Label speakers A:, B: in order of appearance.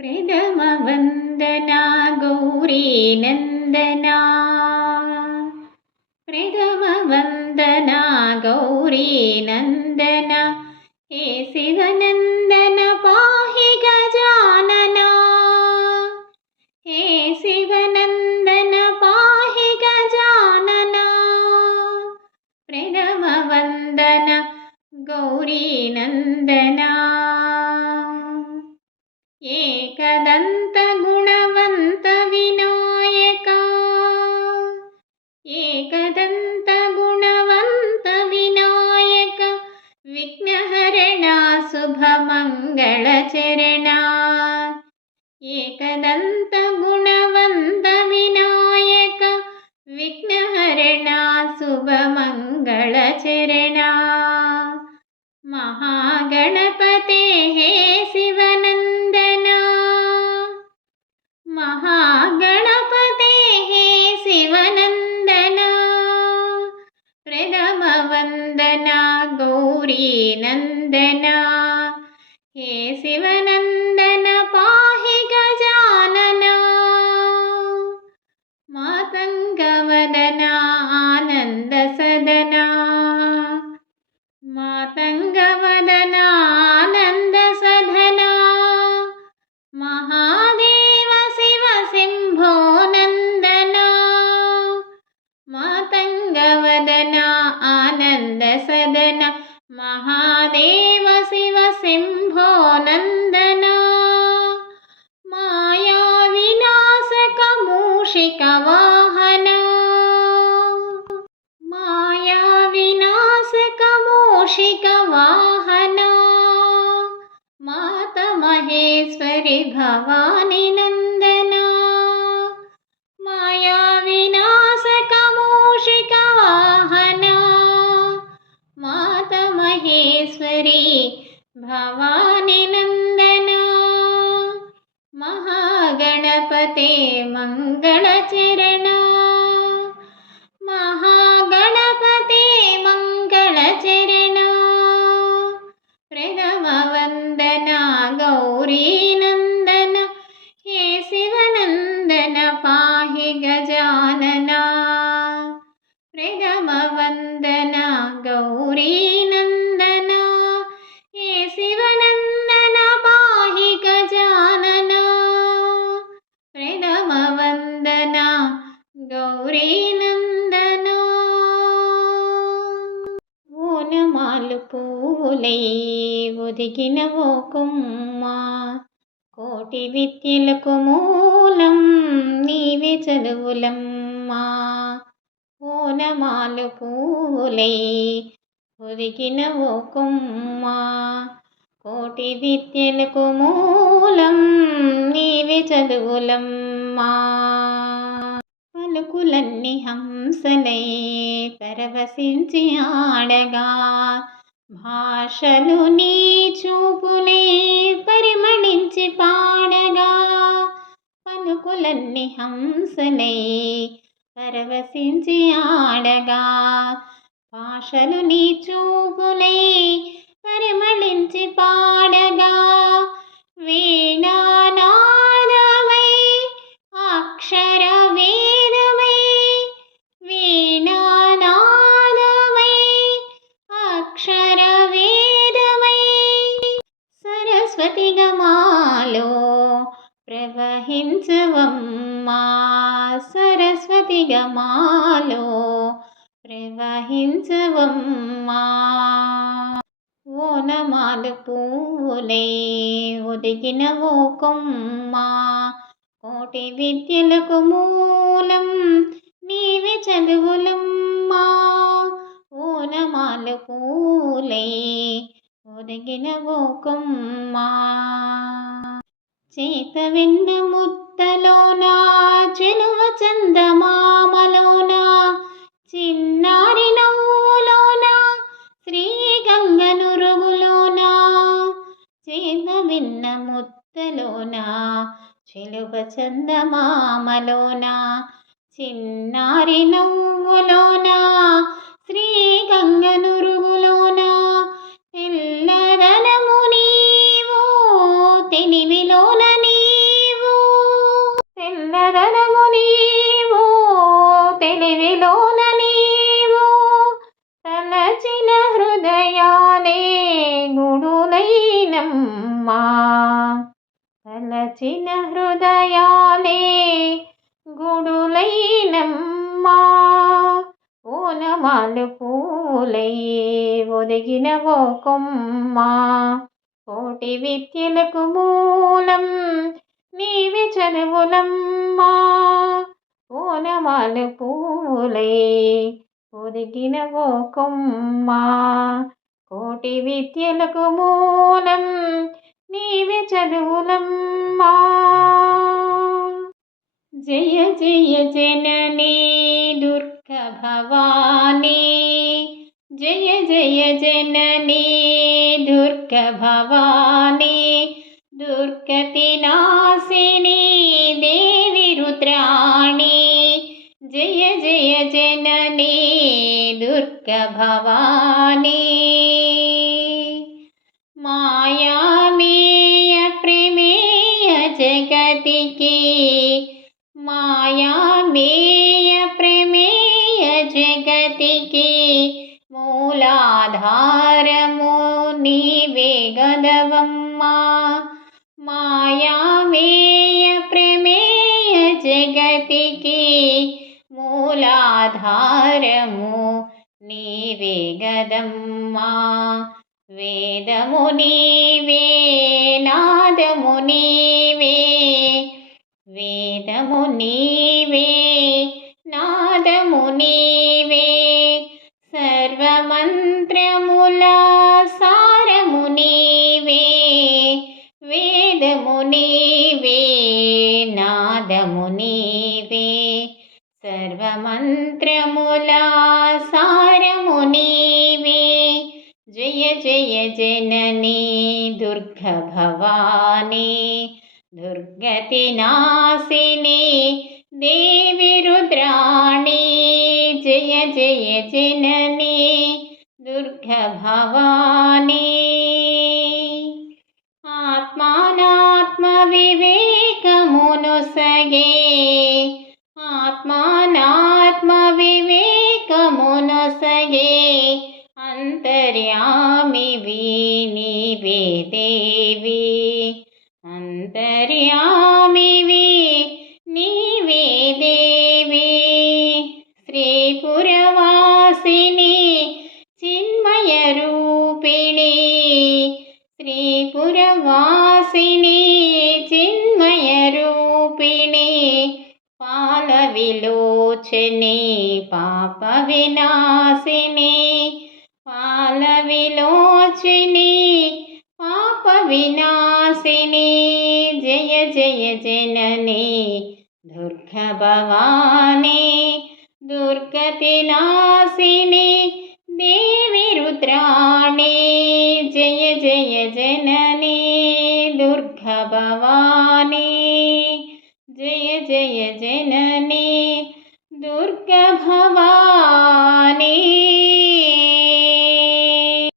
A: प्रथमवन्दना गौरीनन्दना प्रथमवन्दना गौरीनन्दना हे शिवनन्द 个外卖 कौशिकवाहना मातमहेश्वरि भवानि గౌరీ నందన హే శివనందన పాహి గజానన ప్రథమ వందన గౌరీ నందన హే శివనందన పాహి గజానన ప్రథమ వందన గౌరీ నందన ఓనమాలు పూలై ఒదిగిన ఓ కొమ్మ కోటి విద్యలకు మూలం నీవే చదువులమ్మా. ఓనమాలు పూలై ఒరిగిన ఓ కొమ్మ. కోటి విద్యలకు మూలం నీవే చదువులమ్మా. పలుకులన్నీ హంసలై పరవశించి ఆడగా భాషలు నీ చూపులై పరిమణించి పాడగా పలుకులన్నీ హంసలై పరవశించి ఆడగా. భాషలు నీ చూపులై పరిమళించి పాడగా వీణానాదమై అక్షరా సరస్వతి గమాలో ప్రవహించవమ్మా ఓనమాలు పూలే ఒదిగిన ఓ కొమ్మ కోటి విద్యలకు మూలం నీవే చదువులమ్మా. ఓనమాలు పూలే ఒదిగిన ఓ కొమ్మ చేత వెన్న ముద్దలోన చెలువ చందమామలోన చిన్నారి నవ్వులోన శ్రీ గంగనురుగులోన చేత విన్న ముద్దలోన చెలువ చందమామలోన చిన్నారి నవ్వులోన తలచిన హృదయానే గుడులైనమ్మా ఓనమాలు పూలై ఒదిగిన ఓ కొమ్మ. కోటి విద్యలకు మూలం నీవి చదువులమ్మా. ఓనమాలు పూలై ఒదిగిన ఓ కొమ్మ. కోటి విద్యలకు మూలం నీవే చదువులమ్మా. జయ జయ జననీ దుర్గ భవానీ జయ జయ జననీ దుర్గ భవానీ. దుర్గతి నాశిని దేవి రుద్రాణి జయ జయ జననీ దుర్గ భవానీ. జగతికి మూలాధారము. నీవే గదమ్మా. వేదము నీవే నాదము నీవే. వేదము నీవే నాదము నీ నీవే సర్వమంత్రముల సారము నీవే జయ జయ జననీ దుర్గ భవానీ దుర్గతి నాశిని దేవి రుద్రాణి े अन्तर्यामि वि निवे देवी अन्तर्यामि वी निवेदेवी श्रीपुरवासिनि चिन्मयरूपिणी श्रीपुरवा మోక్షిణి పాప వినాశిని పాల విలోచిని పాప వినాశిని. జయ జయ జనని దుర్గ భవానీ